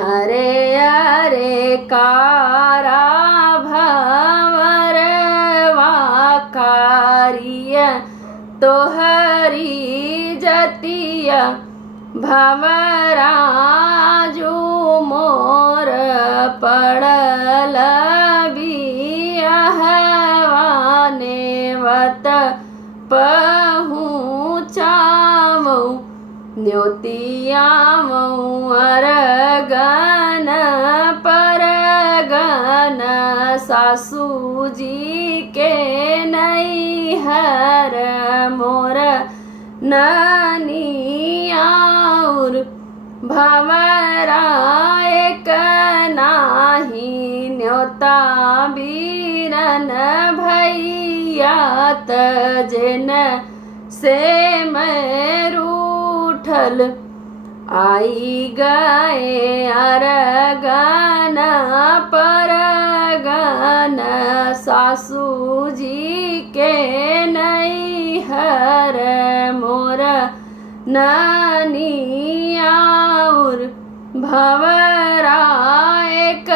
अरे अरे कारा भंवरवा कारिय तोहरी जतिया भंवराजू मोर पड़ल बियहवाने वत पहुँचावऊ न्योतियावऊ अरगन परगन सासूजी के नैहर मोर ननियाउर भंवरा एक नाही न्योता बीरन भैया तजन से मैं रूठल आई गए अरगन परगन सासूजी के नैहर मोर ननियाउर भंवरा एक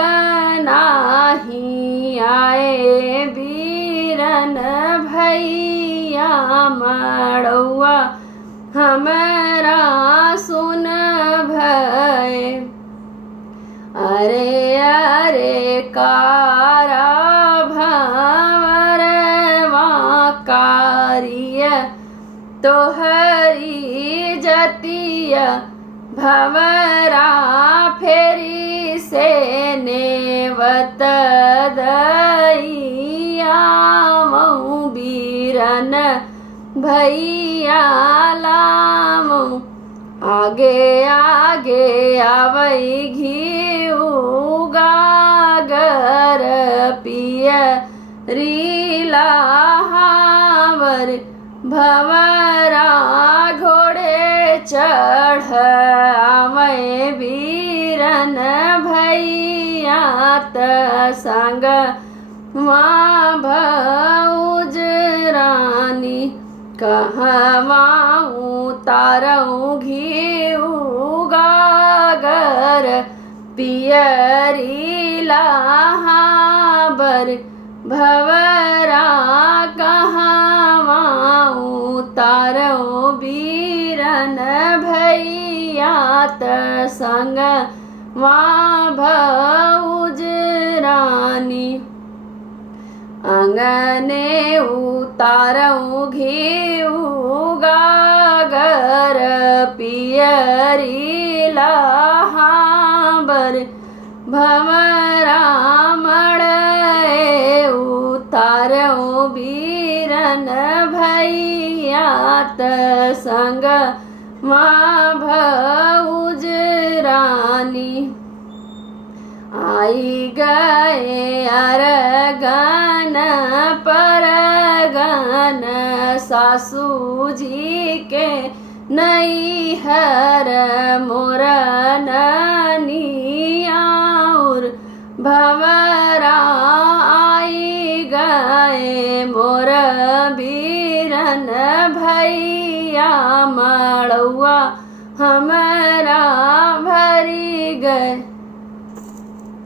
नाही आए बीरन भैया मड़ौआ हमरा सुन भय। अरे अरे कारा भंवरवा कारिय तोहरी जतिया भंवरा फेरी से नेवत दइयावऊ बीरन भैया लावऊ आगे आगे आवई घिऊ गागर पियरी हावर भंवरा घोड़े चढ़ आवै बीरन भैया त संग माँ भौज रानी कहवा उतारऊ घिऊ गागर पियरी हावर भंवरा कहवा उतारऊ बीरन भैया त संग माँ भौज रानी अंगने उतारऊ घिऊ गागर पियरी हावर भंवरा मड़े उतारऊ बीरन भैया त संग माँ भौज रानी आई गए अरगन परगन सासूजी के नैहर मोर ननियाउर भंवरा आई गए मोर बीरन भैया मड़ौआ हमरा भरी गए।